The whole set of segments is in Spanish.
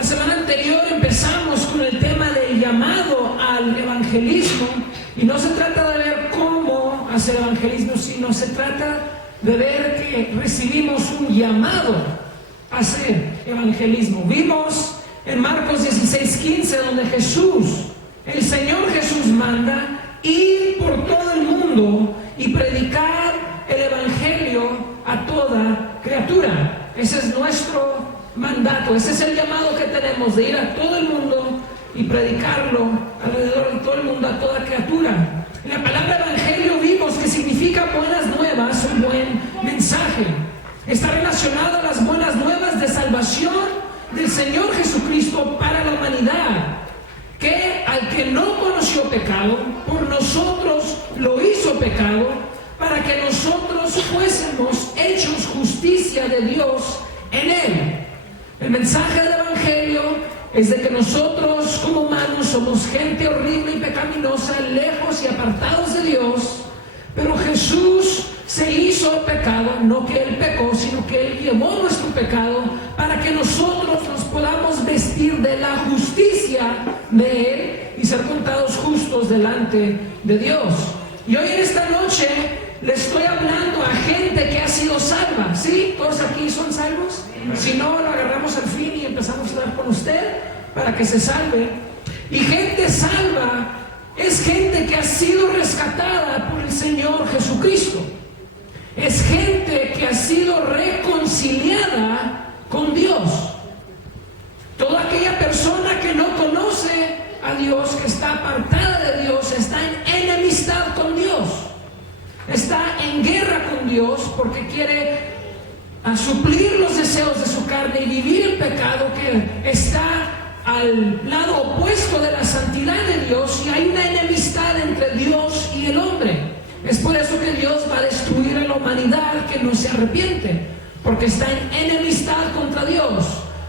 La semana anterior empezamos con el tema del llamado al evangelismo, y no se trata de ver cómo hacer evangelismo, sino se trata de ver que recibimos un llamado a hacer evangelismo. Vimos en Marcos 16:15 donde el Señor Jesús manda ir por todo el mundo y predicar el evangelio a toda criatura. Ese es nuestro mandato, ese es el llamado que tenemos, de ir a todo el mundo y predicarlo alrededor de todo el mundo a toda criatura. En la palabra evangelio vimos que significa buenas nuevas, un buen mensaje. Está relacionado a las buenas nuevas de salvación del Señor Jesucristo para la humanidad, que al que no conoció pecado, por nosotros lo hizo pecado, para que nosotros fuésemos hechos justicia de Dios en Él. El mensaje del evangelio es de que nosotros como humanos somos gente horrible y pecaminosa, lejos y apartados de Dios, pero Jesús se hizo pecado, no que Él pecó, sino que Él llevó nuestro pecado para que nosotros nos podamos vestir de la justicia de Él y ser contados justos delante de Dios. Y hoy en esta noche le estoy hablando a gente que ha sido salva. ¿Sí? ¿Todos aquí son salvos? Si no, lo agarramos al fin y empezamos a orar con usted para que se salve. Y gente salva es gente que ha sido rescatada por el Señor Jesucristo. Es gente que ha sido reconciliada con Dios. Toda aquella persona que no conoce a Dios, que está apartada de Dios, está en enemistad con Dios. Está en guerra con Dios porque quiere suplir los deseos de su carne y vivir el pecado, que está al lado opuesto de la santidad de Dios, y hay una enemistad entre Dios y el hombre. Es por eso que Dios va a destruir a la humanidad que no se arrepiente, porque está en enemistad contra Dios.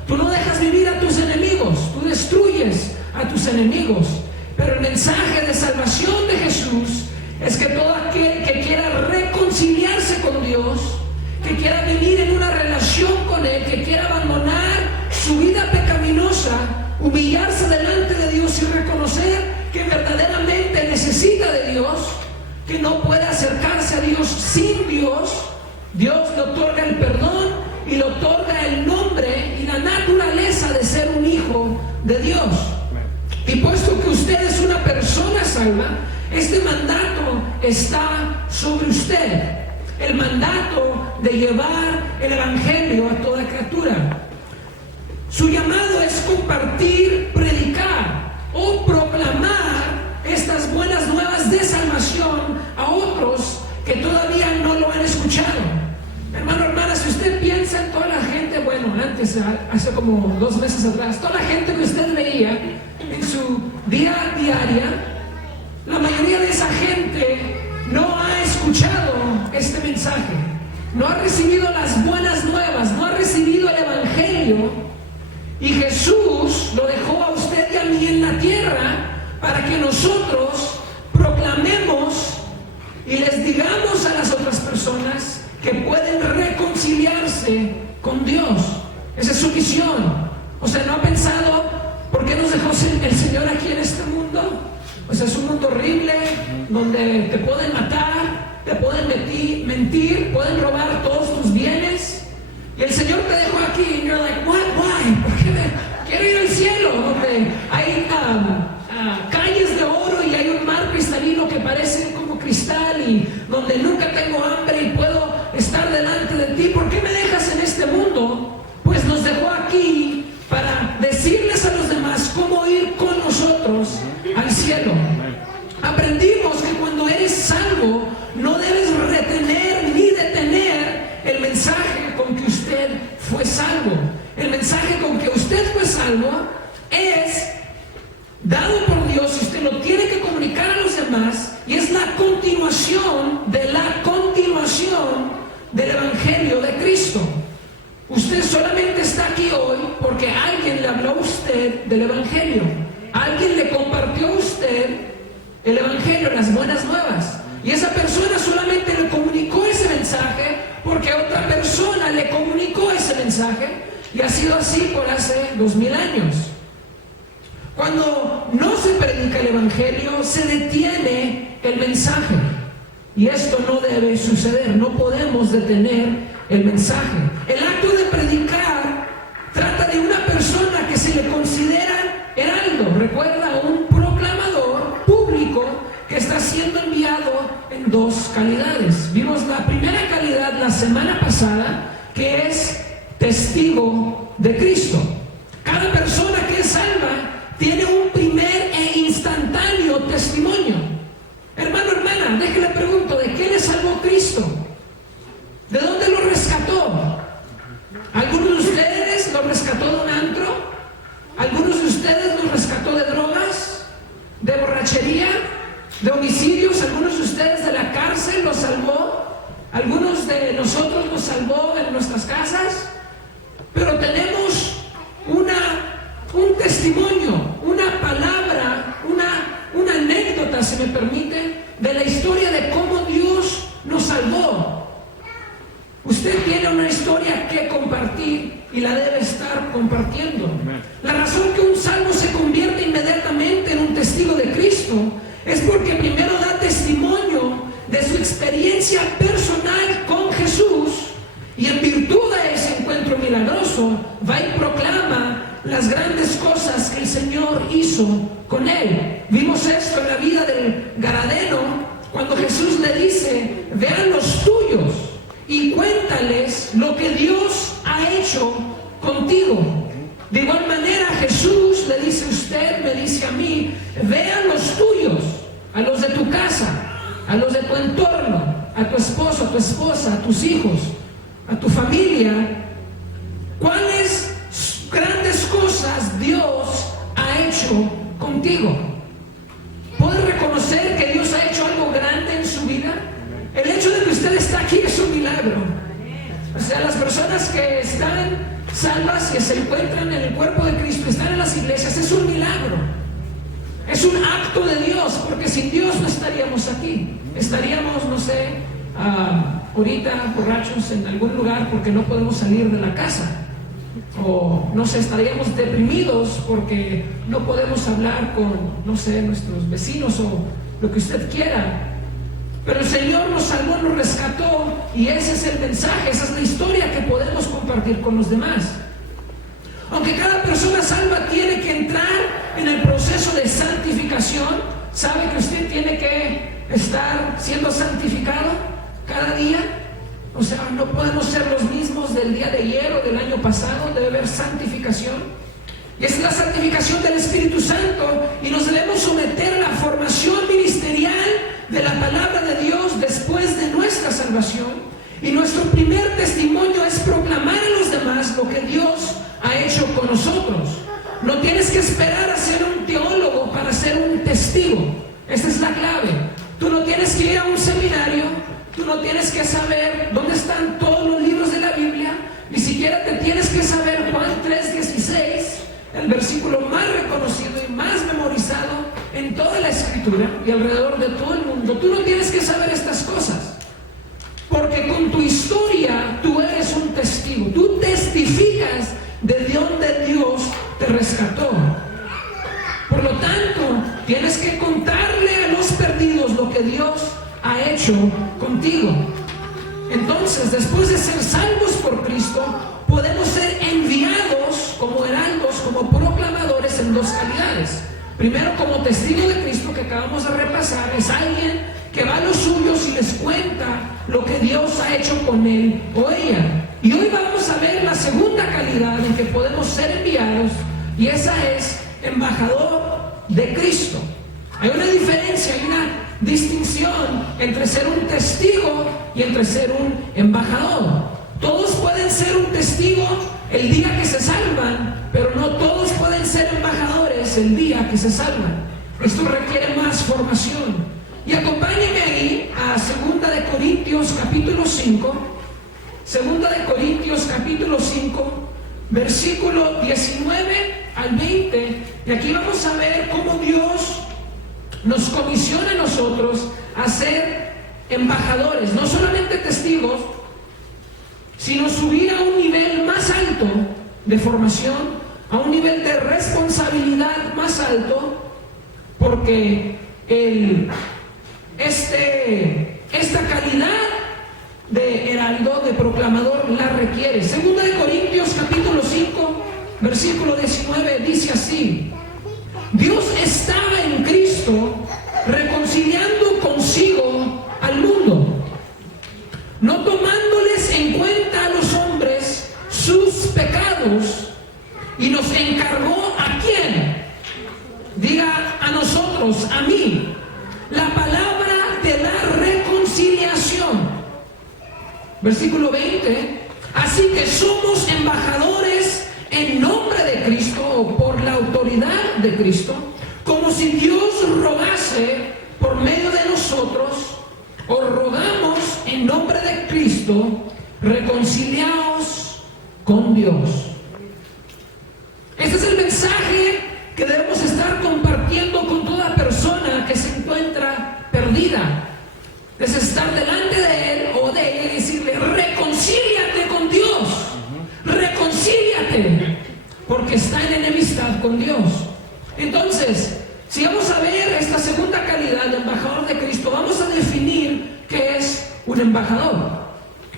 Tú no dejas vivir a tus enemigos, tú destruyes a tus enemigos. Pero el mensaje de salvación de Jesús es que todo aquel que quiera reconciliarse con Dios, que quiera vivir en una relación con Él, que quiera abandonar su vida pecaminosa, humillarse delante de Dios y reconocer que verdaderamente necesita de Dios, que no puede acercarse a Dios sin Dios, Dios le otorga el perdón y le otorga el nombre y la naturaleza de ser un hijo de Dios. Y puesto que usted es una persona salva, este mandato está sobre usted. El mandato de llevar el evangelio a toda criatura. Su llamado es compartir, predicar o proclamar estas buenas nuevas de salvación a otros que todavía no lo han escuchado. Hermano, hermana, si usted piensa en toda la gente, bueno, antes, hace como 2 meses atrás, toda la gente que usted veía en su vida diaria, la mayoría de esa gente no ha escuchado este mensaje, no ha recibido las buenas nuevas, no ha recibido el evangelio, y Jesús lo dejó a usted y a mí en la tierra para que nosotros proclamemos y les digamos a las otras personas que pueden reconciliarse con Dios. Esa es su misión. O sea, ¿no ha pensado por qué nos dejó el Señor aquí en este mundo? O sea, es un mundo horrible donde te pueden matar, te pueden mentir, pueden robar todos tus bienes. Y el Señor te dejó aquí y you're like, why? ¿Por qué quiero ir al cielo? Donde hay calles de oro y hay un mar cristalino que parece como cristal, y donde nunca tengo hambre y puedo estar delante de ti. ¿Por qué me dejas en este mundo? Pues nos dejó aquí para decirles a los demás cómo ir con nosotros al cielo. Aprendimos que cuando eres salvo no debes retener ni detener el mensaje con que usted fue salvo. El mensaje con que usted fue salvo es dado por Dios y usted lo tiene que comunicar a los demás, y es la continuación del evangelio de Cristo. Usted solamente está aquí hoy porque alguien le habló a usted del evangelio. Alguien le compartió a usted el evangelio, las buenas nuevas. Y esa persona solamente le comunicó ese mensaje porque otra persona le comunicó ese mensaje. y ha sido así por hace 2000 años. Cuando no se predica el Evangelio, se detiene el mensaje. Y esto no debe suceder, no podemos detener el mensaje. El acto de predicar trata de una persona que se le considera heraldo. Recuerda, un proclamador público que está siendo enviado en dos calidades. Vimos la primera calidad la semana pasada, que es testigo de Cristo. Cada persona que es salva tiene un primer e instantáneo testimonio. Hermano, hermana, déjele pregunto, ¿de qué le salvó Cristo? ¿De dónde lo rescató? ¿Algunos de ustedes lo rescató de un antro? ¿Algunos de ustedes lo rescató de drogas? ¿De borrachería? ¿De homicidios? ¿Algunos de ustedes de la cárcel lo salvó? ¿Algunos de nosotros lo salvó en nuestras casas? Pero tenemos un testimonio, una palabra, una anécdota, si me permite, de la historia de cómo Dios nos salvó. Usted tiene una historia que compartir y la debe estar compartiendo. La razón que un salvo se convierte inmediatamente en un testigo de Cristo es porque primero da testimonio de su experiencia personal con Jesús, y en virtud de ese encuentro milagroso va y proclama las grandes cosas que el Señor hizo con él. Vimos esto en la vida del Gadareno, cuando Jesús le dice: ve a los tuyos y cuéntales lo que Dios ha hecho contigo. De igual manera Jesús le dice a usted, me dice a mí: ve a los tuyos, a los de tu casa, a los de tu entorno, a tu esposo, a tu esposa, a tus hijos, a tu familia. ¿Cuáles grandes cosas Dios ha hecho contigo? ¿Puedes reconocer que Dios ha hecho algo grande en su vida? El hecho de que usted está aquí es un milagro. O sea, las personas que están salvas, que se encuentran en el cuerpo de Cristo, están en las iglesias, es un milagro. Es un acto de Dios, porque sin Dios no estaríamos aquí. Estaríamos, no sé, ahorita borrachos en algún lugar porque no podemos salir de la casa. O no sé, estaríamos deprimidos porque no podemos hablar con, no sé, nuestros vecinos o lo que usted quiera. Pero el Señor nos salvó, nos rescató, y ese es el mensaje, esa es la historia que podemos compartir con los demás. Aunque cada persona salva tiene que entrar en el proceso de santificación, ¿sabe que usted tiene que estar siendo santificado cada día? O sea, no podemos ser los mismos del día de ayer o del año pasado, debe haber santificación. Y es la santificación del Espíritu Santo, y nos debemos someter a la formación ministerial de la palabra de Dios después de nuestra salvación. Y nuestro primer testimonio es proclamar a los demás lo que Dios ha hecho con nosotros. No tienes que esperar a ser un teólogo para ser un testigo. Esta es la clave. Tú no tienes que ir a un seminario, tú no tienes que saber dónde están todos los libros de la Biblia, ni siquiera te tienes que saber Juan 3:16, el versículo más reconocido y más memorizado en toda la Escritura y alrededor de todo el mundo. Tú no tienes que saber estas cosas, porque con tu historia tú eres un testigo. Tú testificas de dónde Dios te rescató. Por lo tanto, tienes que contarle a los perdidos lo que Dios ha hecho contigo. Entonces, después de ser salvos por Cristo, podemos ser enviados como heraldos, como proclamadores en dos calidades. Primero, como testigo de Cristo, que acabamos de repasar, es alguien que va a los suyos y les cuenta lo que Dios ha hecho con él o ella. Y hoy vamos a ver la segunda calidad en que podemos ser enviados, y esa es embajador de Cristo. Hay una diferencia, hay una distinción entre ser un testigo y entre ser un embajador. Todos pueden ser un testigo el día que se salvan, pero no todos pueden ser embajadores el día que se salvan. Esto requiere más formación. Y acompáñenme ahí a 2 de Corintios capítulo 5, 2 de Corintios capítulo 5, versículo 19 al 20, y aquí vamos a ver cómo Dios nos comisiona a nosotros a ser embajadores, no solamente testigos, sino subir a un nivel más alto de formación, a un nivel de responsabilidad más alto, porque esta calidad de heraldo, de proclamador, la requiere. Segunda de Corintios capítulo 5, versículo 19, dice así: Dios estaba en Cristo reconciliando consigo al mundo, no tomándoles en cuenta a los hombres sus pecados, y nos encargó ¿a quién? Diga: a nosotros, a mí, la palabra de la reconciliación. Versículo 20: así que somos embajadores en nombre de Cristo, o por la autoridad de Cristo, como si Dios rogase por medio de nosotros. Os rogamos en nombre de Cristo, reconciliaos con Dios. Este es el mensaje que debemos estar compartiendo con toda persona que se encuentra perdida. Es estar delante de él o de ella y decirle: reconcíliate con Dios, reconcíliate, porque está en enemistad con Dios. Entonces, si vamos a ver esta segunda calidad de embajador de Cristo, vamos a definir qué es un embajador.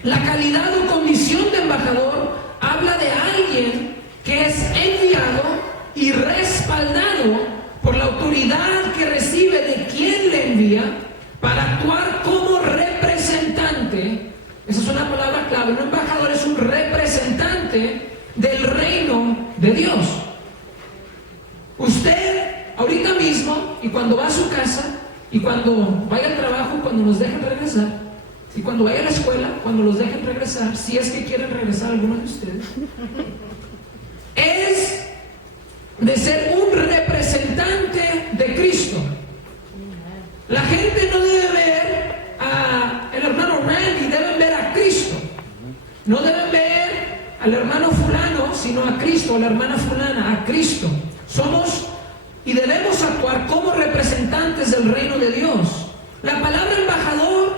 La calidad o condición de embajador habla de alguien que es enviado y respaldado por la autoridad que recibe de quien le envía para actuar como representante. Esa es una palabra clave. Un embajador es un representante del reino de Dios. Usted ahorita mismo, y cuando va a su casa, y cuando vaya al trabajo, cuando nos dejen regresar, y cuando vaya a la escuela, cuando los dejen regresar, si es que quieren regresar algunos de ustedes, es de ser un representante de Cristo. La gente no debe ver al hermano Randy, deben ver a Cristo. No deben ver al hermano fulano, sino a Cristo, a la hermana fulana, a Cristo. Somos y debemos actuar como representantes del reino de Dios. La palabra embajador,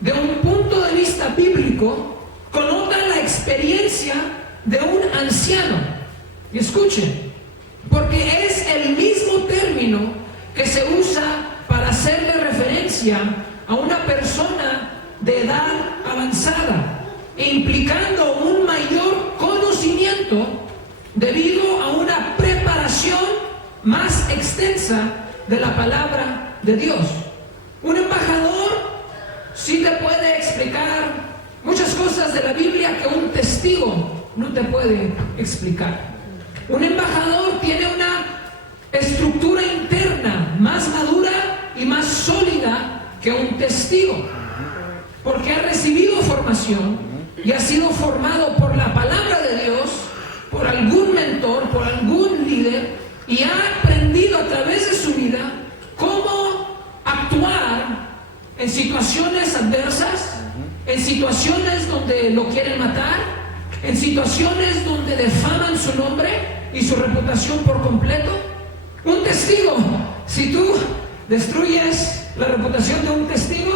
de un punto de vista bíblico, connota la experiencia de un anciano. Y escuchen, porque es el mismo término que se usa para hacerle referencia a una persona de edad avanzada, implicando un mayor conocimiento debido a una preparación más extensa de la palabra de Dios. Un embajador sí te puede explicar muchas cosas de la Biblia que un testigo no te puede explicar. Un embajador tiene una estructura interna más madura y más sólida que un testigo, porque ha recibido formación y ha sido formado por la palabra de Dios, por algún mentor, por algún líder, y ha aprendido a través de su vida cómo actuar en situaciones adversas, en situaciones donde lo quieren matar, en situaciones donde defaman su nombre y su reputación por completo. Un testigo, si tú destruyes la reputación de un testigo,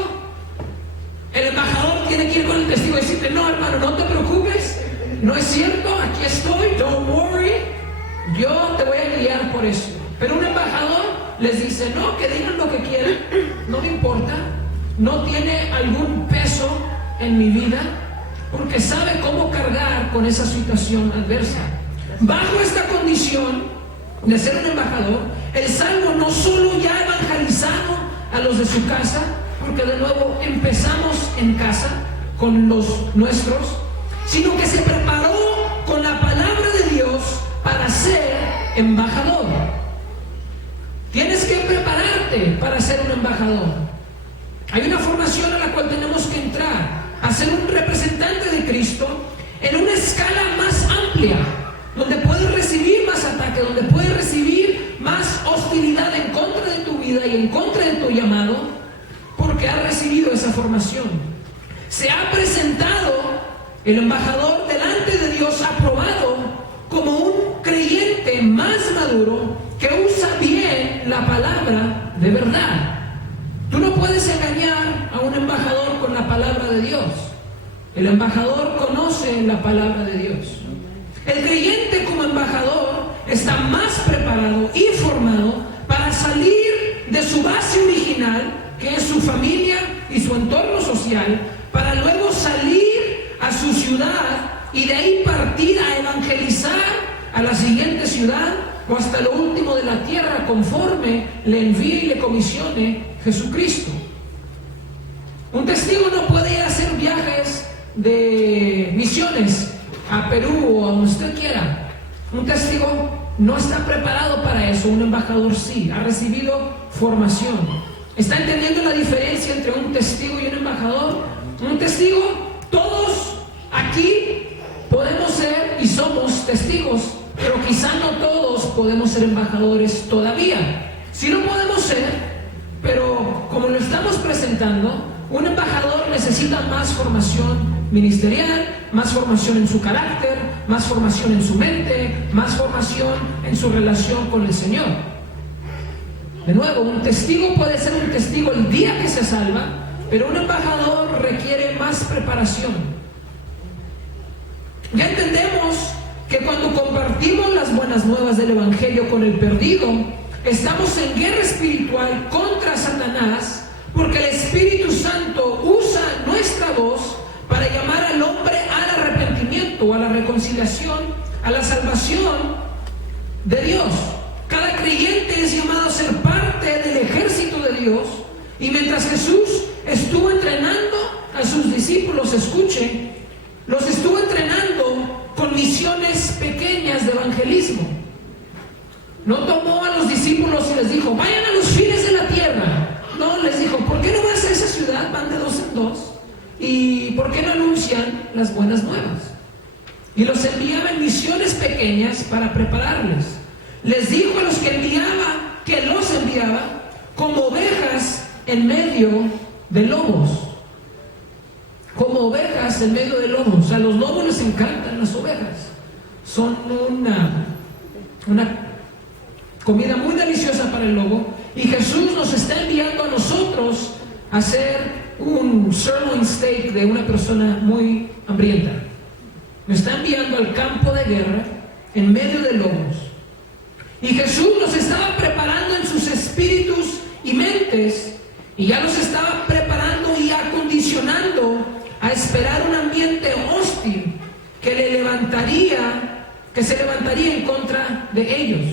el embajador tiene que ir con el testigo y decirle: no, hermano, no te preocupes, no es cierto, aquí estoy, don't worry, yo te voy a guiar por eso. Pero un embajador les dice: no, que digan lo que quieran, no me importa, no tiene algún peso en mi vida, porque sabe cómo cargar con esa situación adversa. Bajo esta condición de ser un embajador, el salvo no solo ya ha evangelizado a los de su casa, porque de nuevo empezamos en casa con los nuestros, sino que se preparó con la palabra de Dios para ser embajador. Tienes que prepararte para ser un embajador. Hay una formación a la cual tenemos que entrar, a ser un representante de Cristo en una escala más amplia, donde puedes recibir más ataque, donde puedes recibir más hostilidad en contra de tu vida y en contra de tu llamado, porque has recibido esa formación. Se ha presentado el embajador delante de Dios aprobado como un creyente más maduro que usa bien la palabra de verdad. Tú no puedes engañar a un embajador con la palabra de Dios. El embajador conoce la palabra de Dios. El creyente como embajador está más preparado y formado para salir de su base original, que es su familia y su entorno social, para luego salir a su ciudad y de ahí partir a evangelizar a la siguiente ciudad o hasta lo último de la tierra, conforme le envíe y le comisione Jesucristo. Un testigo no puede ir a hacer viajes de misiones a Perú o a donde usted quiera. Un testigo no está preparado para eso. Un embajador sí, ha recibido formación. ¿Está entendiendo la diferencia entre un testigo y un embajador? Un testigo, todos aquí podemos ser y somos testigos, pero quizá no todos podemos ser embajadores todavía. Sí lo podemos ser, pero como lo estamos presentando, un embajador necesita más formación ministerial, más formación en su carácter, más formación en su mente, más formación en su relación con el Señor. De nuevo, un testigo puede ser un testigo el día que se salva, pero un embajador requiere más preparación. Ya entendemos que cuando compartimos las buenas nuevas del Evangelio con el perdido, estamos en guerra espiritual contra Satanás, porque el Espíritu Santo usa nuestra voz para llamar al hombre al arrepentimiento, a la reconciliación, a la salvación de Dios. Cada creyente es llamado a ser parte del ejército de Dios, y mientras Jesús estuvo entrenando a sus discípulos, escuche, los estuvo entrenando con misiones pequeñas de evangelismo. No tomó a los discípulos y les dijo, vayan a los fines de la tierra. No, les dijo, ¿por qué no vas a esa ciudad? Van de 2 en 2. ¿Y por qué no anuncian las buenas nuevas? Y los enviaba en misiones pequeñas para prepararles. Les dijo a los que enviaba, que los enviaba como ovejas en medio de lobos. Como ovejas en medio de lobos. A los lobos les encantan las ovejas. Son una comida muy deliciosa para el lobo. Y Jesús nos está enviando a nosotros a hacer un sirloin steak de una persona muy hambrienta. Nos está enviando al campo de guerra en medio de lobos. Y Jesús nos estaba preparando en sus espíritus y mentes, y ya los estaba preparando y acondicionando a esperar un ambiente hostil que se levantaría en contra de ellos.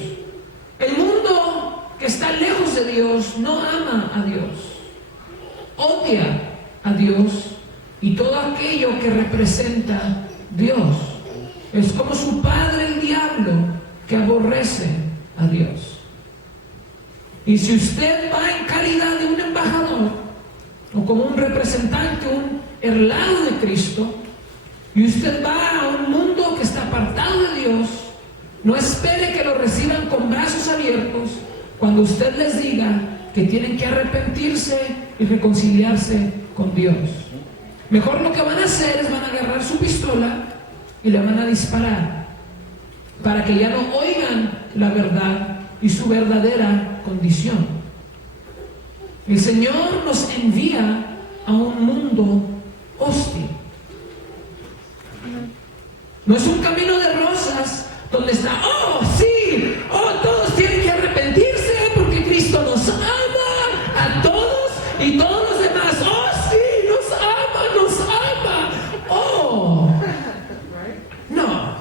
El mundo que está lejos de Dios no ama a Dios, odia a Dios y todo aquello que representa Dios. Es como su padre el diablo, que aborrece a Dios. Y si usted va en calidad de un embajador o como un representante, un heraldo de Cristo, y usted va a un mundo que está apartado de Dios, no espere que lo reciban con brazos abiertos cuando usted les diga que tienen que arrepentirse y reconciliarse con Dios. Mejor lo que van a hacer es van a agarrar su pistola y le van a disparar para que ya no oigan la verdad y su verdadera condición. El Señor nos envía a un mundo hostil. No es un camino de rosas donde está, oh sí, oh todos tienen que arrepentirse porque Cristo nos ama a todos y todos los demás, oh sí, nos ama, oh, no.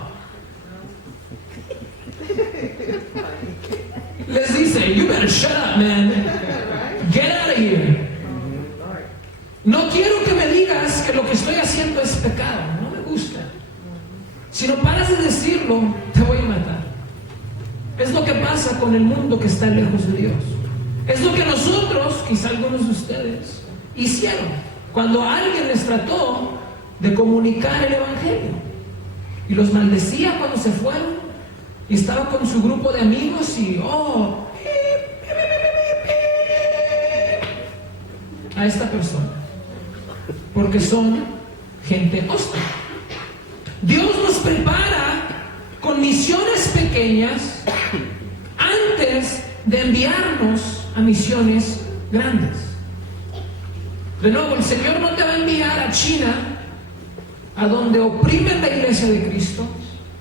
Les dice, you better shut up, man, get out of here. No quiero que me digas que lo que estoy haciendo es pecado, no me gusta. Si no paras de decirlo, te voy a matar. Es lo que pasa con el mundo que está lejos de Dios. Es lo que nosotros, quizá algunos de ustedes, hicieron cuando alguien les trató de comunicar el Evangelio. Y los maldecía cuando se fueron. Y estaba con su grupo de amigos y, a esta persona. Porque son gente hostil. Dios nos prepara con misiones pequeñas antes de enviarnos a misiones grandes. De nuevo, el Señor no te va a enviar a China, a donde oprimen la iglesia de Cristo,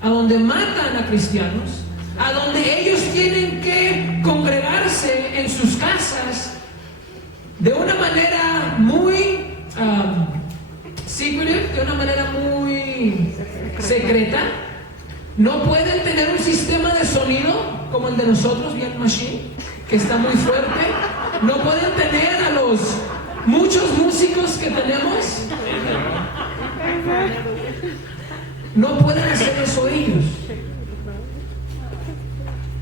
a donde matan a cristianos, a donde ellos tienen que congregarse en sus casas de una manera muy secretive, de una manera muy secreta. No pueden tener un sistema de sonido como el de nosotros, bien machine, que está muy fuerte. No pueden tener a los muchos músicos que tenemos. No pueden hacer eso ellos,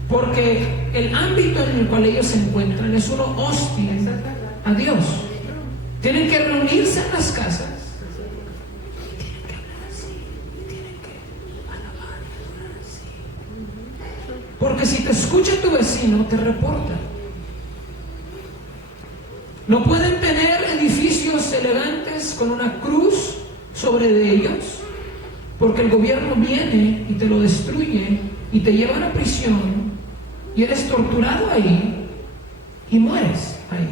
porque el ámbito en el cual ellos se encuentran es uno hostil a Dios. Tienen que reunirse en las casas, tienen que hablar así, tienen que alabar y adorar así, porque si te escucha tu vecino te reporta. No pueden tener edificios elegantes con una cruz sobre de ellos, porque el gobierno viene y te lo destruye y te lleva a la prisión y eres torturado ahí y mueres ahí.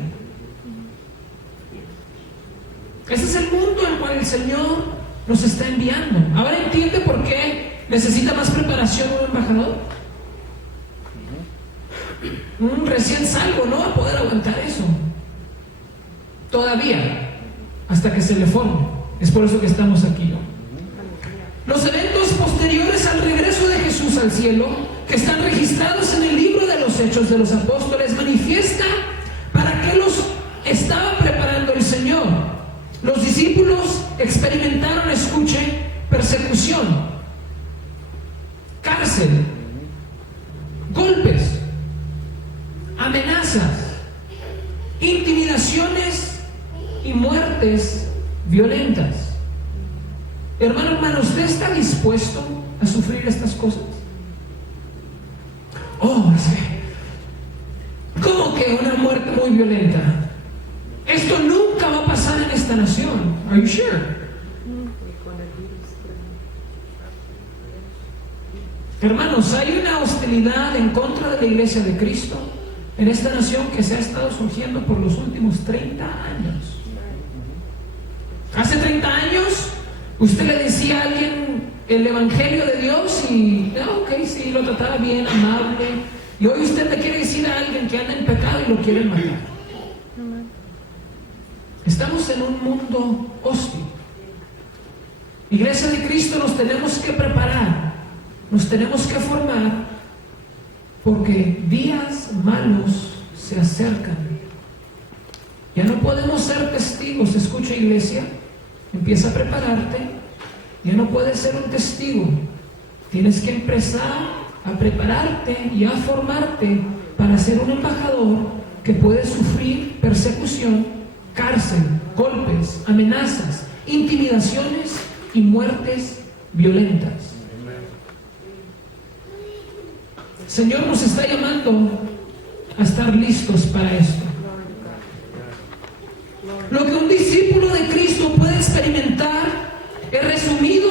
Ese es el mundo al cual el Señor nos está enviando. Ahora entiende por qué necesita más preparación un embajador. Recién salgo, no va a poder aguantar eso todavía, hasta que se le forme. Es por eso que estamos aquí, ¿no? Los eventos posteriores al regreso de Jesús al cielo, que están registrados en el libro de los Hechos de los Apóstoles, manifiesta para qué los estaba preparando el Señor. Los discípulos experimentaron, escuche, persecución, cárcel, golpes, amenazas, intimidaciones y muertes violentas. Hermano, ¿usted está dispuesto a sufrir estas cosas? Oh, sí. ¿Cómo que una muerte muy violenta? Esto nunca va a pasar en esta nación. Are you sure? Hermanos, hay una hostilidad en contra de la iglesia de Cristo en esta nación que se ha estado surgiendo por los últimos 30 años. Hace 30 años usted le decía a alguien el evangelio de Dios y ok, sí, lo trataba bien, amable, y hoy usted le quiere decir a alguien que anda en pecado y lo quiere matar. Estamos en un mundo hostil. Iglesia de Cristo, nos tenemos que preparar, nos tenemos que formar, porque días malos se acercan. Ya no podemos ser testigos. Escucha, iglesia, empieza a prepararte. Ya no puedes ser un testigo. Tienes que empezar a prepararte y a formarte para ser un embajador que puede sufrir persecución, cárcel, golpes, amenazas, intimidaciones y muertes violentas. El Señor nos está llamando a estar listos para esto. Lo que un discípulo de Cristo puede experimentar es resumido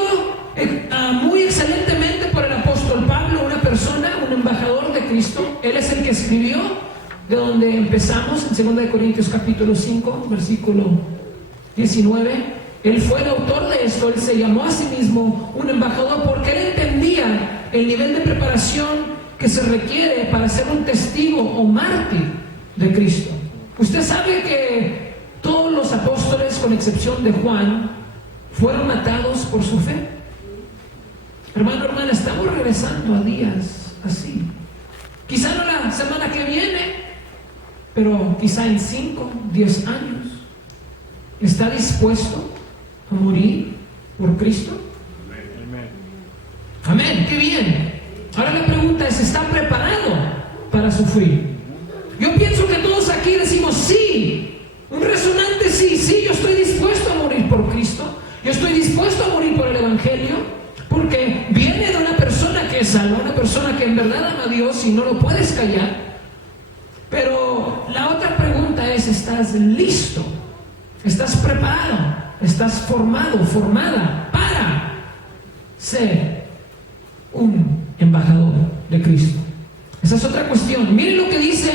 muy excelentemente por el apóstol Pablo, una persona, un embajador de Cristo. Él es el que escribió de donde empezamos, en 2 Corintios capítulo 5, versículo 19. Él fue el autor de esto. Él se llamó a sí mismo un embajador porque él entendía el nivel de preparación que se requiere para ser un testigo o mártir de Cristo. Usted sabe que todos los apóstoles, con excepción de Juan, fueron matados por su fe. Hermano, hermana, estamos regresando a días así. Quizá no la semana que viene, pero quizá en 5, 10 años. ¿Está dispuesto a morir por Cristo? Amén, qué bien. Ahora la pregunta es, ¿está preparado para sufrir? Yo pienso que todos aquí decimos sí, un resonante sí, yo estoy dispuesto a morir por Cristo, yo estoy dispuesto a morir por el Evangelio, porque viene de una persona que es salva, una persona que en verdad ama a Dios y no lo puedes callar. Pero la otra pregunta es, ¿estás listo? ¿Estás preparado? ¿Estás formado, formada para ser un embajador de Cristo? Esa es otra cuestión. Miren lo que dice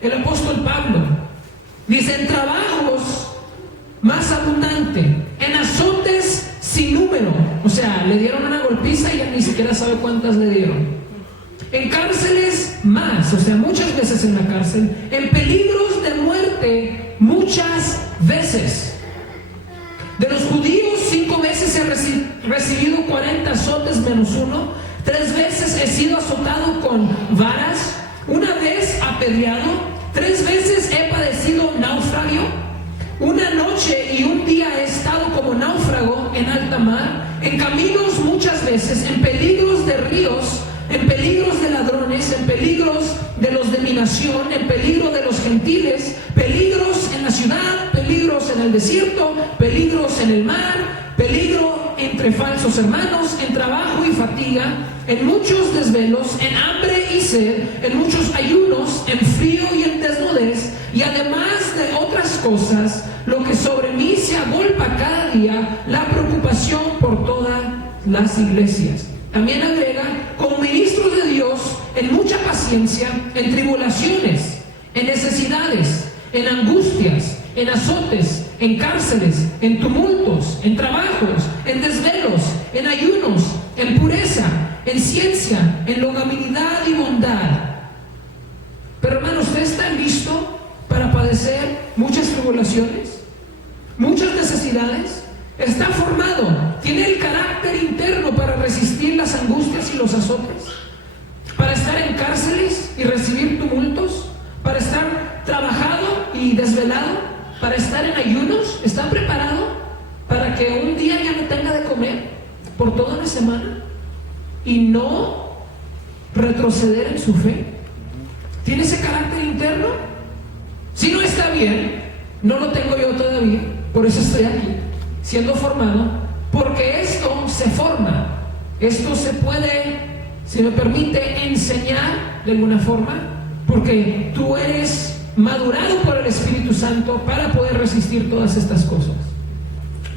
el apóstol Pablo. Dice, en trabajos más abundante, en azotes sin número, número. O sea, le dieron una golpiza y ya ni siquiera sabe cuántas le dieron. En cárceles más, o sea, muchas veces en la cárcel. En peligros de muerte muchas veces. De los judíos 5 veces he recibido 40 azotes menos 1. 3 veces he sido azotado con varas. 1 vez apedreado. 3 veces he padecido naufragio. 1 noche y 1 día he estado como náufrago en alta mar. En caminos muchas veces. En peligros de ríos. En peligros de ladrones. En peligros de los de mi nación. En peligro de los gentiles. Peligros en la ciudad. Peligros en el desierto. Peligros en el mar. Peligro entre falsos hermanos. En trabajo y fatiga. En muchos desvelos, en hambre y sed, en muchos ayunos, en frío y en desnudez, y además de otras cosas, lo que sobre mí se agolpa cada día, la preocupación por todas las iglesias. También agrega, como ministros de Dios, en mucha paciencia, en tribulaciones, en necesidades, en angustias, en azotes, en cárceles, en tumultos, en trabajos, en desvelos, en ayunos, en pureza, en ciencia, en longanimidad y bondad. Pero hermano, ¿usted está listo para padecer muchas tribulaciones? ¿Muchas necesidades? ¿Está formado? ¿Tiene el carácter interno para resistir las angustias y los azotes? ¿Para estar en cárceles y recibir tumultos? ¿Para estar trabajado y desvelado? ¿Para estar en ayunos? ¿Está preparado para que un día ya no tenga de comer por toda una semana? Y no retroceder en su fe. ¿Tiene ese carácter interno? Si no está bien, no lo tengo yo todavía. Por eso estoy aquí, siendo formado, porque esto se forma. Esto se puede, si me permite, enseñar de alguna forma, porque tú eres madurado por el Espíritu Santo para poder resistir todas estas cosas.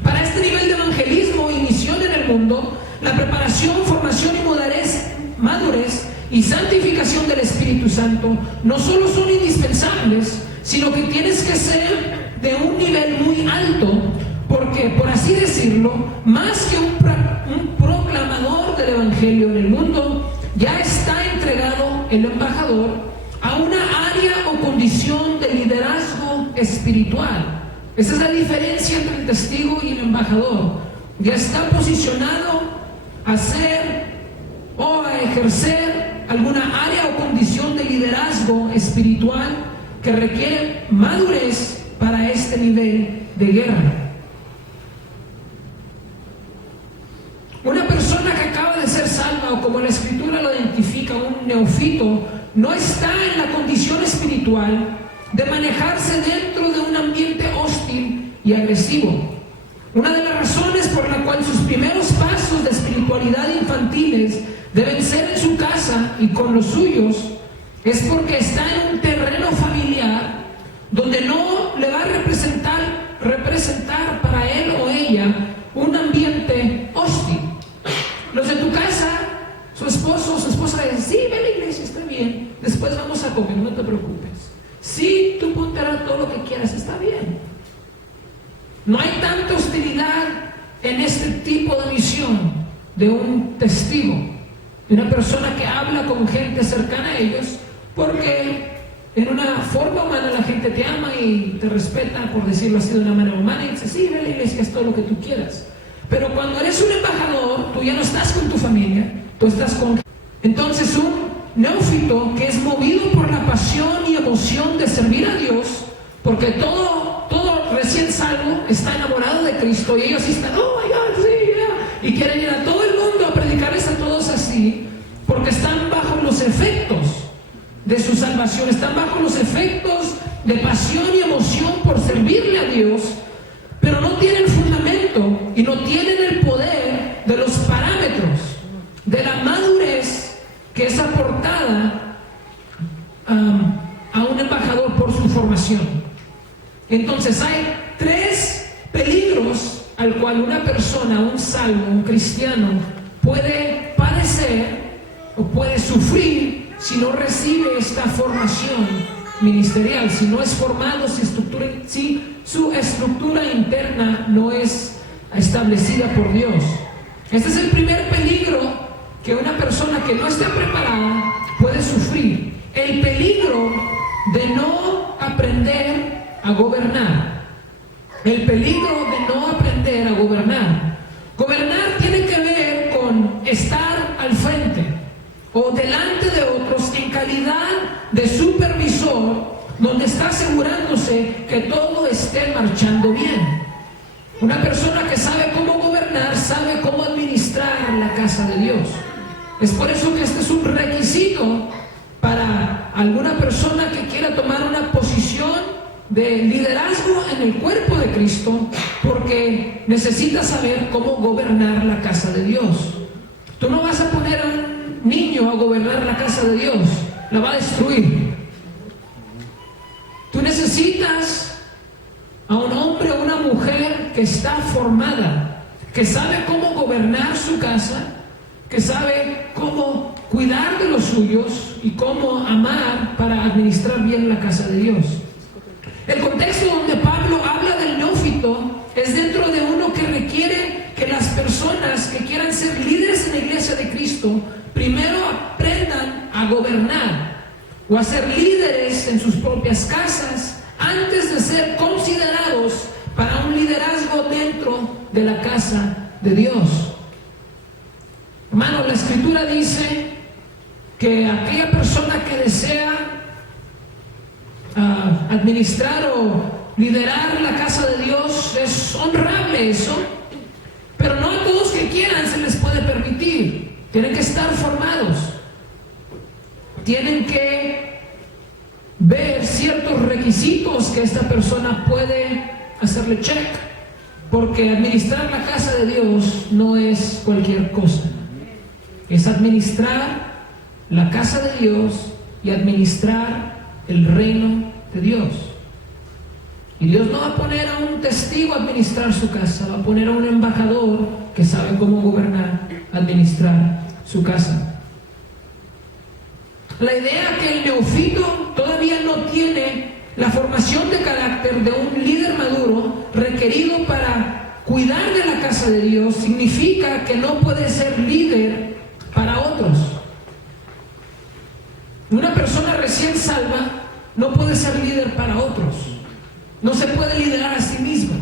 Para este nivel de evangelismo y misión en el mundo, la preparación, formación y madurez y santificación del Espíritu Santo no solo son indispensables, sino que tienes que ser de un nivel muy alto, porque, por así decirlo, más que un proclamador del Evangelio en el mundo, ya está entregado el embajador a una área o condición de liderazgo espiritual. Esa es la diferencia entre el testigo y el embajador. Ya está posicionado a ser o a ejercer alguna área o condición de liderazgo espiritual que requiere madurez para este nivel de guerra. Una persona que acaba de ser salva, o como la Escritura lo identifica, un neófito, no está en la condición espiritual de manejarse dentro de un ambiente hostil y agresivo. Una de las razones por la cual sus primeros pasos de espiritualidad infantiles deben ser en su casa y con los suyos es porque está en un terreno familiar donde no le va a representar para él o ella un ambiente hostil. Los de tu casa, su esposo o su esposa le dicen: sí, ve a la iglesia, está bien, después vamos a comer, no te preocupes. Sí, tú ponte a hacer todo lo que quieras, está bien. No hay tanta hostilidad en este tipo de misión de un testigo, de una persona que habla con gente cercana a ellos, porque en una forma humana la gente te ama y te respeta, por decirlo así, de una manera humana, y dice: sí, ve a la iglesia, es todo lo que tú quieras. Pero cuando eres un embajador, tú ya no estás con tu familia, tú estás con... Entonces un neófito que es movido por la pasión y emoción de servir a Dios, porque todo recién salvo está enamorado de Cristo, y ellos sí están: oh my God, sí, yeah, y quieren ir a todo el mundo a predicarles a todos así, porque están bajo los efectos de su salvación, están bajo los efectos de pasión y emoción por servirle a Dios, pero no tienen fundamento y no tienen el poder de los parámetros de la madurez que es aportada a un embajador por su formación. Entonces hay 3 peligros al cual una persona, un salvo, un cristiano, puede padecer o puede sufrir si no recibe esta formación ministerial, si no es formado, si su estructura interna no es establecida por Dios. Este es el primer peligro que una persona que no esté preparada puede sufrir. El peligro de no aprender a gobernar. El peligro de no aprender a gobernar. Gobernar tiene que ver con estar al frente o delante de otros en calidad de supervisor, donde está asegurándose que todo esté marchando bien. Una persona que sabe cómo gobernar, sabe cómo administrar la casa de Dios. Es por eso que este es un requisito para alguna persona que quiera tomar una posición de liderazgo en el cuerpo de Cristo, porque necesita saber cómo gobernar la casa de Dios. Tú no vas a poner a un niño a gobernar la casa de Dios, la va a destruir. Tú necesitas a un hombre o una mujer que está formada, que sabe cómo gobernar su casa, que sabe cómo cuidar de los suyos y cómo amar para administrar bien la casa de Dios. El contexto donde Pablo habla del neófito es dentro de uno que requiere que las personas que quieran ser líderes en la iglesia de Cristo primero aprendan a gobernar o a ser líderes en sus propias casas antes de ser considerados para un liderazgo dentro de la casa de Dios. Hermano, la Escritura dice que aquella persona que desea administrar o liderar la casa de Dios, es honrable eso, pero no a todos que quieran se les puede permitir. Tienen que estar formados, tienen que ver ciertos requisitos que esta persona puede hacerle check, porque administrar la casa de Dios no es cualquier cosa. Es administrar la casa de Dios y administrar el reino de Dios. Y Dios no va a poner a un testigo a administrar su casa, va a poner a un embajador que sabe cómo gobernar, administrar su casa. La idea que el neófito todavía no tiene la formación de carácter de un líder maduro requerido para cuidar de la casa de Dios significa que no puede ser líder para otros. Una persona recién salva no puede ser líder para otros. No se puede liderar a sí mismo.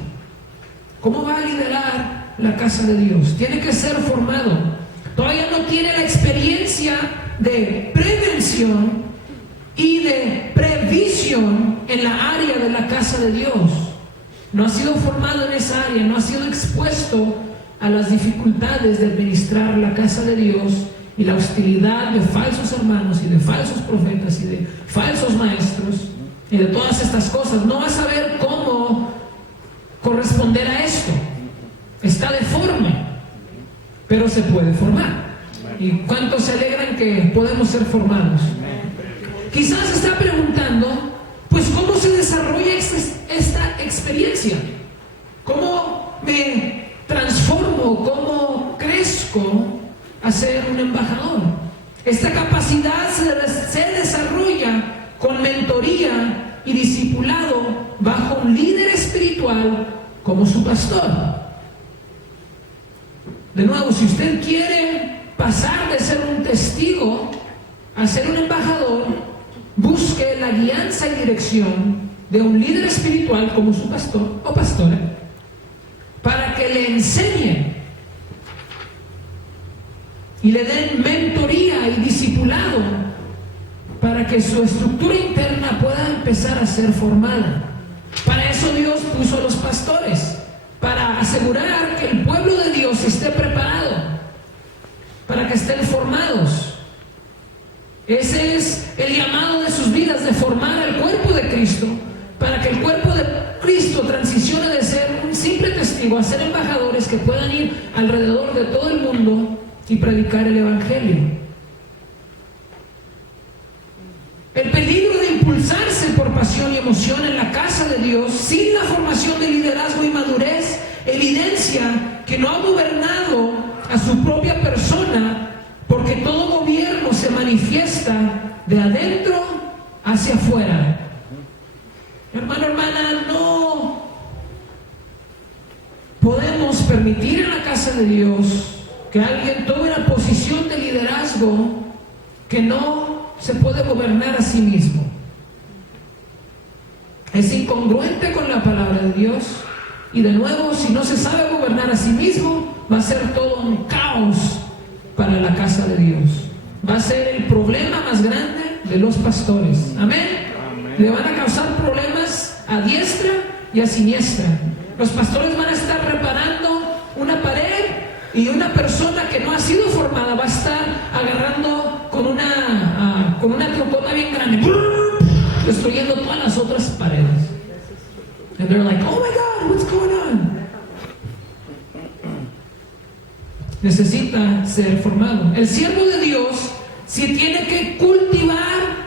¿Cómo va a liderar la casa de Dios? Tiene que ser formado. Todavía no tiene la experiencia de prevención y de previsión en la área de la casa de Dios. No ha sido formado en esa área, no ha sido expuesto a las dificultades de administrar la casa de Dios y la hostilidad de falsos hermanos y de falsos profetas y de falsos maestros y de todas estas cosas. No va a saber cómo corresponder a esto. Está deforme, pero se puede formar. ¿Y cuántos se alegran que podemos ser formados? Quizás se está preguntando, pues, ¿cómo se desarrolla esta experiencia? ¿Cómo me transformo? ¿Cómo crezco a ser un embajador? Esta capacidad se desarrolla con mentoría y discipulado bajo un líder espiritual como su pastor. De nuevo, si usted quiere pasar de ser un testigo a ser un embajador, busque la guianza y dirección de un líder espiritual como su pastor o pastora para que le enseñe y le den mentoría y discipulado para que su estructura interna pueda empezar a ser formada. Para eso Dios puso a los pastores, para asegurar que el pueblo de Dios esté preparado, para que estén formados. Ese es el llamado de sus vidas, de formar al cuerpo de Cristo, para que el cuerpo de Cristo transicione de ser un simple testigo a ser embajadores que puedan ir alrededor de todo el mundo y predicar el Evangelio. El peligro de impulsarse por pasión y emoción en la casa de Dios sin la formación de liderazgo y madurez evidencia que no ha gobernado a su propia persona, porque todo gobierno se manifiesta de adentro hacia afuera. Hermano, hermana, no podemos permitir en la casa de Dios que alguien tome una posición de liderazgo que no se puede gobernar a sí mismo. Es incongruente con la palabra de Dios. Y de nuevo, si no se sabe gobernar a sí mismo, va a ser todo un caos para la casa de Dios. Va a ser el problema más grande de los pastores. Amén. Le van a causar problemas a diestra y a siniestra. Los pastores van a estar reparando una pared y una persona que no ha sido formada va a estar agarrando con una trocona bien grande, destruyendo todas las otras paredes. And they're like, oh my God, what's going on? Necesita ser formado. El siervo de Dios, si tiene que cultivar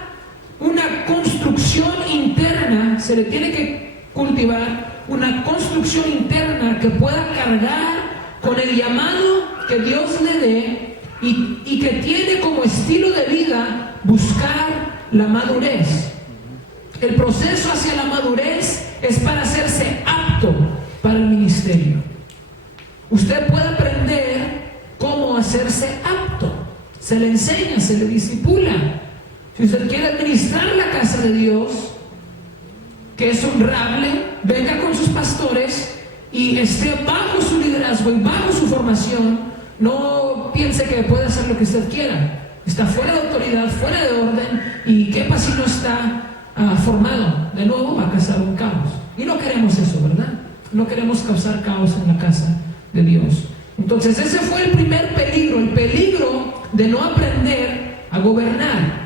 una construcción interna, se le tiene que cultivar una construcción interna que pueda cargar con el llamado que Dios le dé y que tiene como estilo de vida buscar la madurez. El proceso hacia la madurez es para hacerse apto para el ministerio. Usted puede aprender cómo hacerse apto. Se le enseña, se le discipula. Si usted quiere administrar la casa de Dios, que es honrable, venga con sus pastores y esté bajo su liderazgo y bajo su formación. No piense que puede hacer lo que usted quiera. Está fuera de autoridad, fuera de orden. ¿Y qué pasa si no está formado? De nuevo va a causar un caos. Y no queremos eso, ¿verdad? No queremos causar caos en la casa de Dios. Entonces ese fue el primer peligro, el peligro de no aprender a gobernar.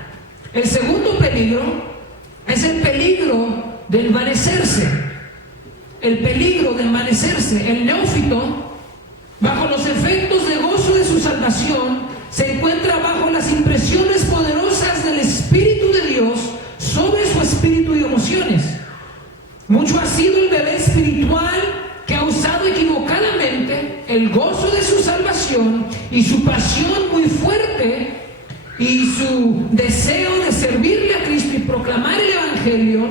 El segundo peligro es el peligro de envanecerse. El peligro de envanecerse. El neófito, bajo los efectos de gozo de su salvación, se encuentra bajo las impresiones poderosas del Espíritu de Dios sobre su espíritu y emociones. Mucho ha sido el bebé espiritual que ha usado equivocadamente el gozo de su salvación y su pasión muy fuerte y su deseo de servirle a Cristo y proclamar el Evangelio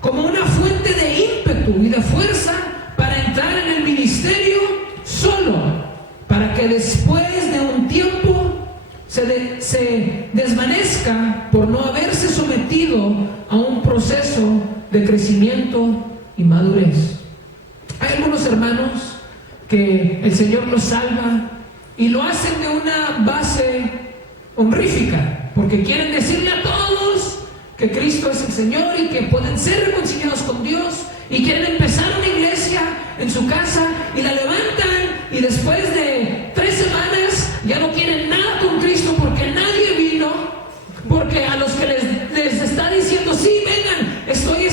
como una fuente de ímpetu y de fuerza para entrar en el ministerio solo, para que después de un tiempo se desvanezca por no haberse sometido a un proceso de crecimiento y madurez. Hay algunos hermanos que el Señor los salva y lo hacen de una base honrífica, porque quieren decirle a todos que Cristo es el Señor y que pueden ser reconciliados con Dios, y quieren empezar una iglesia en su casa y la levantan, y después de 3 semanas ya no quieren nada con Cristo porque nadie vino, porque a los que les está diciendo, sí, vengan, estoy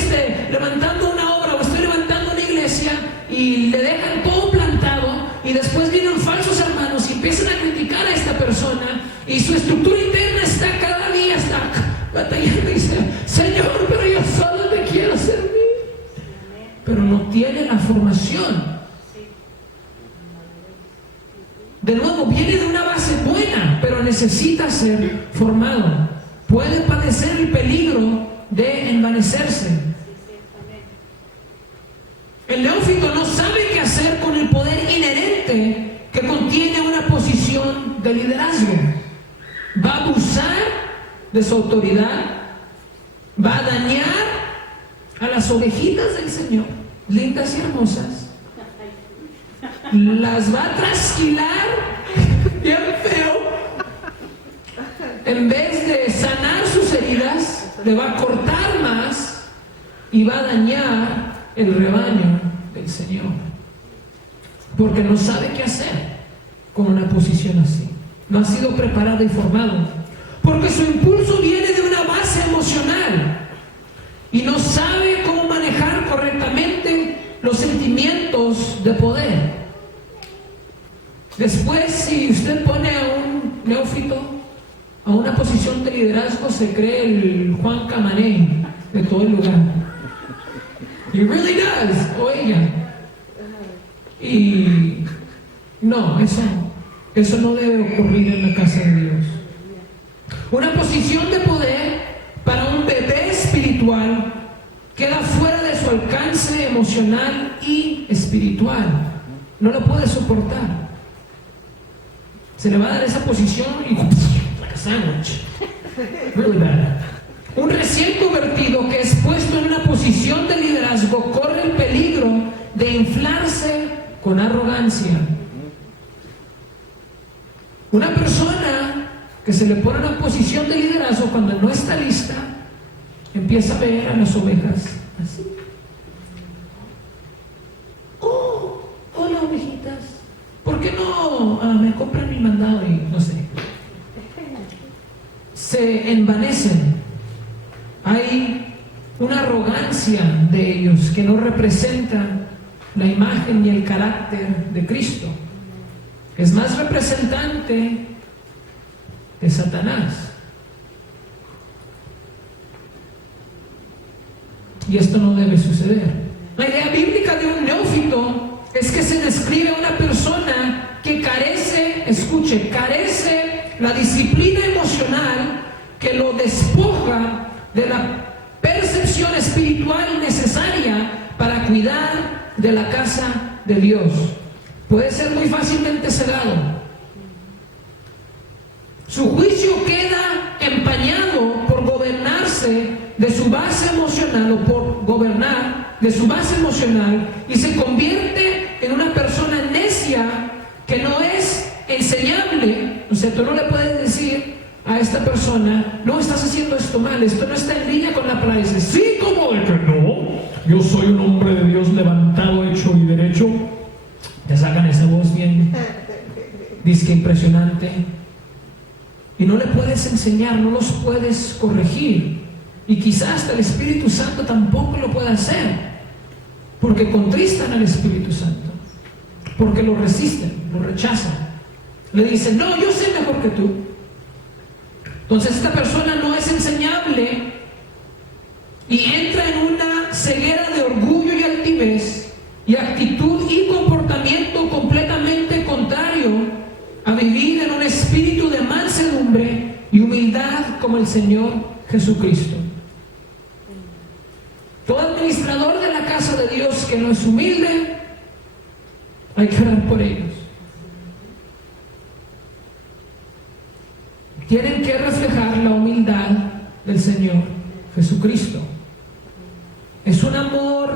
levantando una obra o estoy levantando una iglesia, y le dejan todo plantado, y después vienen falsos hermanos y empiezan a criticar a esta persona, y su estructura interna está cada día batallando y dice, Señor, pero yo solo te quiero servir. Pero no tiene la formación. De nuevo, viene de una base buena, pero necesita ser formado. Puede padecer el peligro de envanecerse. El neófito no sabe qué hacer con el poder inherente que contiene una posición de liderazgo. Va a abusar de su autoridad, va a dañar a las ovejitas del Señor, lindas y hermosas, las va a trasquilar bien feo. En vez de sanar sus heridas, le va a cortar más y va a dañar el rebaño del Señor, porque no sabe qué hacer con una posición así. No ha sido preparado y formado, porque su impulso viene de una base emocional y no sabe cómo manejar correctamente los sentimientos de poder. Después, si usted pone a un neófito a una posición de liderazgo, se cree el Juan Camané de todo el lugar. He really does, oiga. Y no, eso no debe ocurrir en la casa de Dios. Una posición de poder para un bebé espiritual queda fuera de su alcance emocional y espiritual. No lo puede soportar. Se le va a dar esa posición y like a sandwich. Really bad. Un recién convertido que es puesto en una posición de liderazgo corre el peligro de inflarse con arrogancia. Una persona que se le pone en una posición de liderazgo cuando no está lista, empieza a ver a las ovejas así. Oh, hola ovejitas, ¿por qué no me compran mi mandado? Y no sé, se envanecen. Hay una arrogancia de ellos que no representa la imagen y el carácter de Cristo. Es más representante de Satanás. Y esto no debe suceder. La idea bíblica de un neófito es que se describe a una persona que carece, escuche, carece la disciplina emocional que lo despoja de la percepción espiritual necesaria para cuidar de la casa de Dios. Puede ser muy fácilmente cegado. Su juicio queda empañado por gobernarse de su base emocional o por gobernar de su base emocional y se convierte en una persona necia que no es enseñable. O sea, tú no le puedes decir a esta persona, no, estás haciendo esto mal, esto no está en línea con la palabra. Dice, sí, como de que no, yo soy un hombre de Dios levantado, hecho y derecho. Te sacan esa voz bien, dice que impresionante. Y no le puedes enseñar, no los puedes corregir. Y quizás hasta el Espíritu Santo tampoco lo puede hacer, porque contristan al Espíritu Santo, porque lo resisten, lo rechazan. Le dicen, no, yo sé mejor que tú. Entonces esta persona no es enseñable y entra en una ceguera de orgullo y altivez y actitud y comportamiento completamente contrario a vivir en un espíritu de mansedumbre y humildad como el Señor Jesucristo. Todo administrador de la casa de Dios que no es humilde, hay que orar por ellos. Tienen que reflejar la humildad del Señor Jesucristo. Es un amor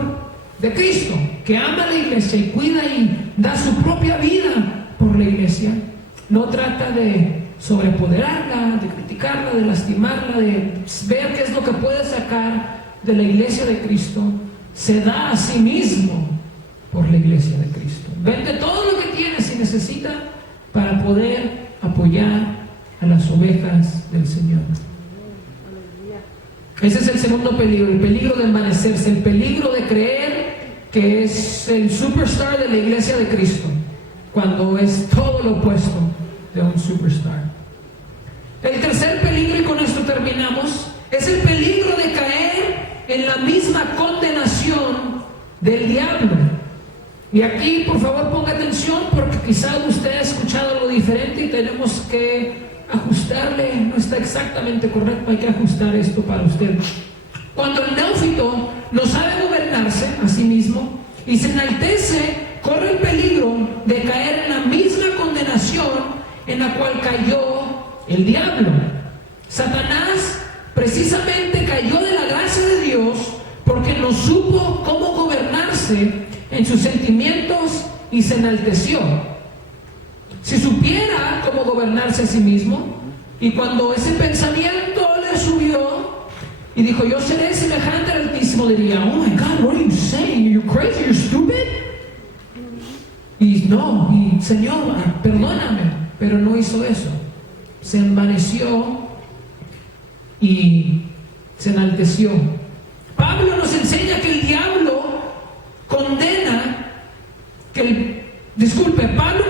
de Cristo que ama a la iglesia y cuida y da su propia vida por la iglesia. No trata de sobrepoderarla, de criticarla, de lastimarla, de ver qué es lo que puede sacar de la iglesia de Cristo. Se da a sí mismo por la iglesia de Cristo. Vende todo lo que tiene si necesita para poder apoyar a las ovejas del Señor. Ese es el segundo peligro, el peligro de envanecerse, el peligro de creer que es el superstar de la iglesia de Cristo, cuando es todo lo opuesto de un superstar. El tercer peligro, y con esto terminamos, es el peligro de caer en la misma condenación del diablo. Y aquí, por favor, ponga atención, porque quizás usted ha escuchado algo diferente y tenemos que ajustarle. No está exactamente correcto, hay que ajustar esto para usted. Cuando el neófito no sabe gobernarse a sí mismo y se enaltece, corre el peligro de caer en la misma condenación en la cual cayó el diablo. Satanás precisamente cayó de la gracia de Dios porque no supo cómo gobernarse en sus sentimientos y se enalteció. Si supiera cómo gobernarse a sí mismo, y cuando ese pensamiento le subió y dijo, yo seré semejante al Altísimo, diría, oh my God, what are you saying? You're crazy, you're stupid. Y no, y Señor, perdóname, pero no hizo eso. Se envaneció y se enalteció. Pablo nos enseña que el diablo condena, Pablo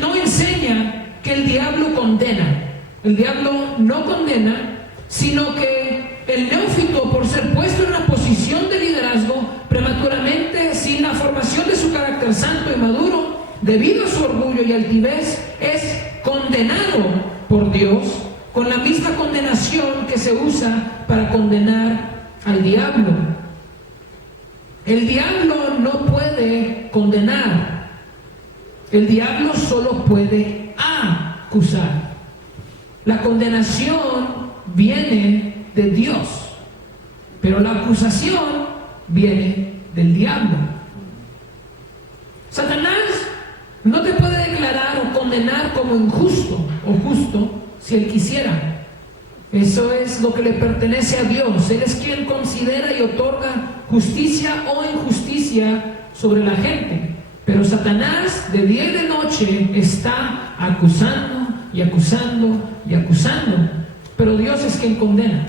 no enseña que el diablo condena. El diablo no condena, sino que el neófito, por ser puesto en una posición de liderazgo prematuramente, sin la formación de su carácter santo y maduro, debido a su orgullo y altivez, es condenado por Dios con la misma condenación que se usa para condenar al diablo. El diablo no puede condenar. El diablo solo puede acusar. La condenación viene de Dios, pero la acusación viene del diablo. Satanás no te puede declarar o condenar como injusto o justo si él quisiera. Eso es lo que le pertenece a Dios. Él es quien considera y otorga justicia o injusticia sobre la gente. Pero Satanás de día y de noche está acusando y acusando y acusando. Pero Dios es quien condena.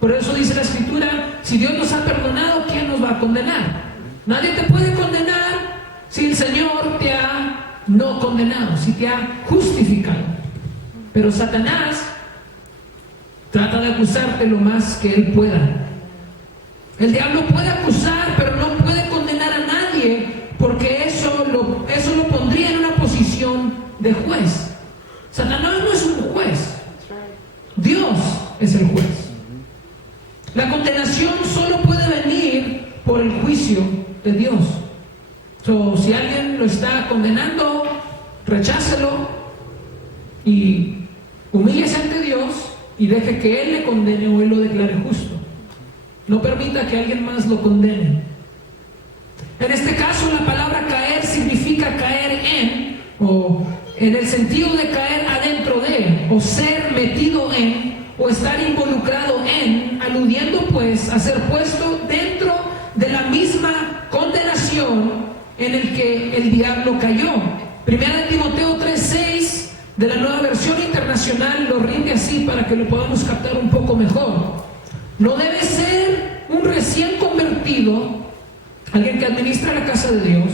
Por eso dice la Escritura, si Dios nos ha perdonado, ¿quién nos va a condenar? Nadie te puede condenar si el Señor te ha no condenado, si te ha justificado. Pero Satanás trata de acusarte lo más que él pueda. El diablo puede acusar, pero no puede condenar a nadie, porque eso lo pondría en una posición de juez. Satanás no es un juez. Dios es el juez. La condenación solo puede venir por el juicio de Dios. Si alguien lo está condenando, rechácelo y humíllese ante Dios y deje que Él le condene o Él lo declare justo. No permita que alguien más lo condene. En este caso, la palabra caer significa caer en, o en el sentido de caer adentro de, o ser metido en, o estar involucrado en, aludiendo pues a ser puesto dentro de la misma condenación en el que el diablo cayó. Primera de Timoteo 3:6 de la Nueva Versión Internacional lo rinde así para que lo podamos captar un poco mejor. No debe ser un recién convertido, alguien que administra la casa de Dios,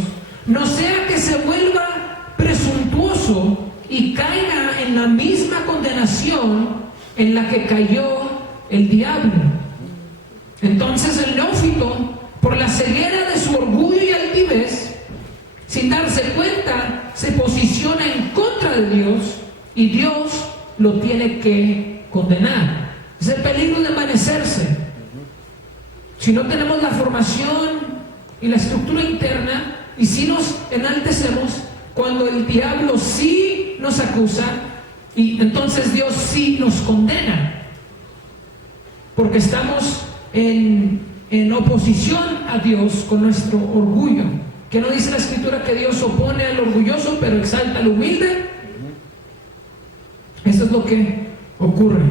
no sea que se vuelva presuntuoso y caiga en la misma condenación en la que cayó el diablo. Entonces el neófito, por la ceguera de su orgullo y altivez, sin darse cuenta, se posiciona en contra de Dios y Dios lo tiene que condenar. Es el peligro de envanecerse. Si no tenemos la formación y la estructura interna, y si nos enaltecemos cuando el diablo sí nos acusa, y entonces Dios sí nos condena, porque estamos en oposición a Dios con nuestro orgullo. ¿Que no dice la Escritura que Dios opone al orgulloso pero exalta al humilde? Eso es lo que ocurre.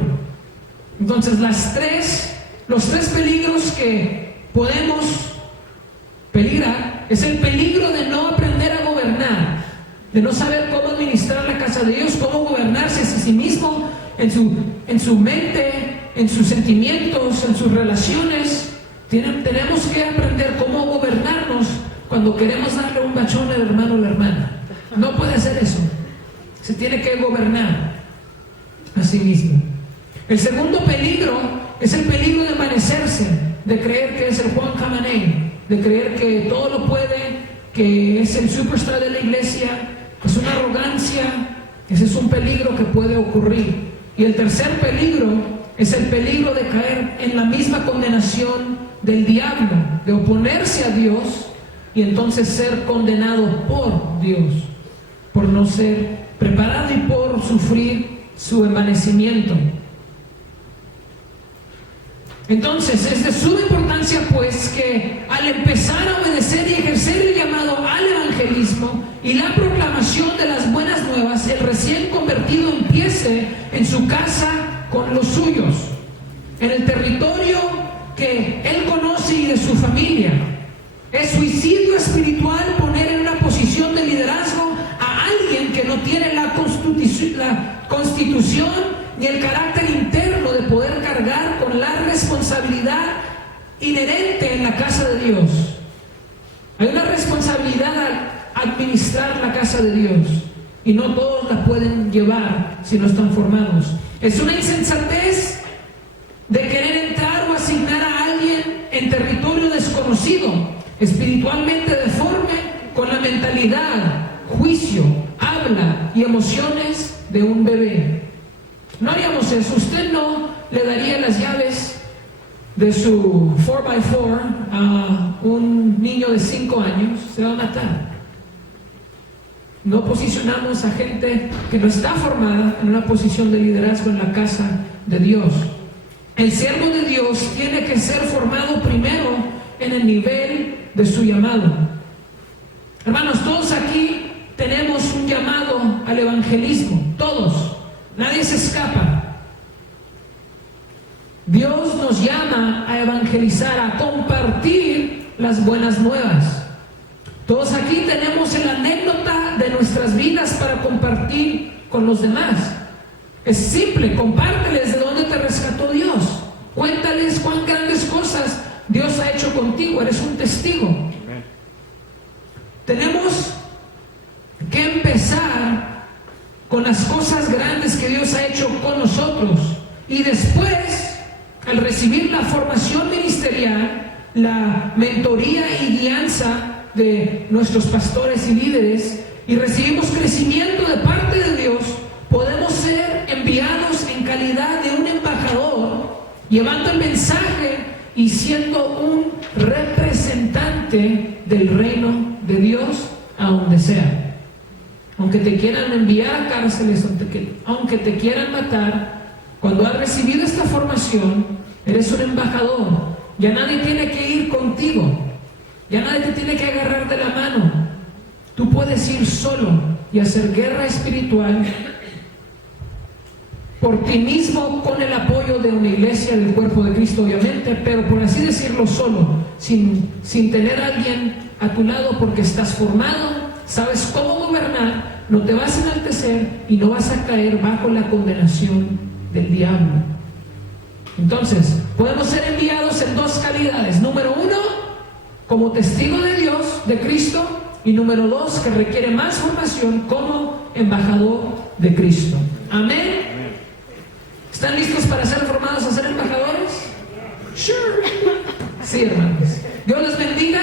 Entonces los tres peligros que podemos peligrar es el peligro de no aprender a gobernar, de no saber cómo administrar la casa de Dios, cómo gobernarse a sí mismo, en su mente, en sus sentimientos, en sus relaciones. Tenemos que aprender cómo gobernarnos cuando queremos darle un bachón al hermano o la hermana. No puede hacer eso. Se tiene que gobernar a sí mismo. El segundo peligro es el peligro de envanecerse, de creer que es el Juan Camaney, de creer que todo lo puede, que es el superstar de la iglesia. Es una arrogancia. Ese es un peligro que puede ocurrir. Y el tercer peligro es el peligro de caer en la misma condenación del diablo, de oponerse a Dios y entonces ser condenado por Dios, por no ser preparado y por sufrir su envanecimiento. Entonces es de suma importancia pues que al empezar a obedecer y ejercer el llamado al evangelismo y la proclamación de las buenas nuevas, el recién convertido empiece en su casa con los suyos, en el territorio que él conoce y de su familia. Es suicidio espiritual poner en una posición de liderazgo a alguien que no tiene la constitución ni el carácter interno de poder cargar con la responsabilidad inherente en la casa de Dios. Hay una responsabilidad al administrar la casa de Dios y no todos la pueden llevar si no están formados. Es una insensatez de querer entrar o asignar a alguien en territorio desconocido, espiritualmente deforme, con la mentalidad, juicio, habla y emociones de un bebé. No haríamos eso. Usted no le daría las llaves de su 4x4 a un niño de 5 años. Se va a matar. no posicionamos a gente que no está formada en una posición de liderazgo en la casa de Dios. El siervo de Dios tiene que ser formado primero en el nivel de su llamado. Hermanos, todos aquí tenemos un llamado al evangelismo, todos, nadie se escapa. Dios nos llama a evangelizar, a compartir las buenas nuevas. Todos aquí tenemos la anécdota de nuestras vidas para compartir con los demás. Es simple, compárteles de dónde te rescató Dios. Cuéntales cuán grandes cosas Dios ha hecho contigo, eres un testigo. Tenemos que empezar con las cosas grandes que Dios ha hecho con nosotros. Y después, al recibir la formación ministerial, la mentoría y guianza de nuestros pastores y líderes, y recibimos crecimiento de parte de Dios, podemos ser enviados en calidad de un embajador, llevando el mensaje y siendo un representante del reino de Dios a donde sea. Aunque te quieran enviar a cárceles, aunque te quieran matar, cuando has recibido esta formación, eres un embajador. Ya nadie tiene que ir contigo, ya nadie te tiene que agarrar de la mano. Tú puedes ir solo y hacer guerra espiritual por ti mismo, con el apoyo de una iglesia del cuerpo de Cristo, obviamente, pero por así decirlo, solo, sin tener a alguien a tu lado, porque estás formado, sabes cómo gobernar, no te vas a enaltecer y no vas a caer bajo la condenación del diablo. Entonces, podemos ser enviados en dos calidades. Número uno, como testigo de Dios, de Cristo, y número dos, que requiere más formación, como embajador de Cristo. Amén. ¿Están listos para ser formados a ser embajadores? Sure. Sí, hermanos. Dios les bendiga.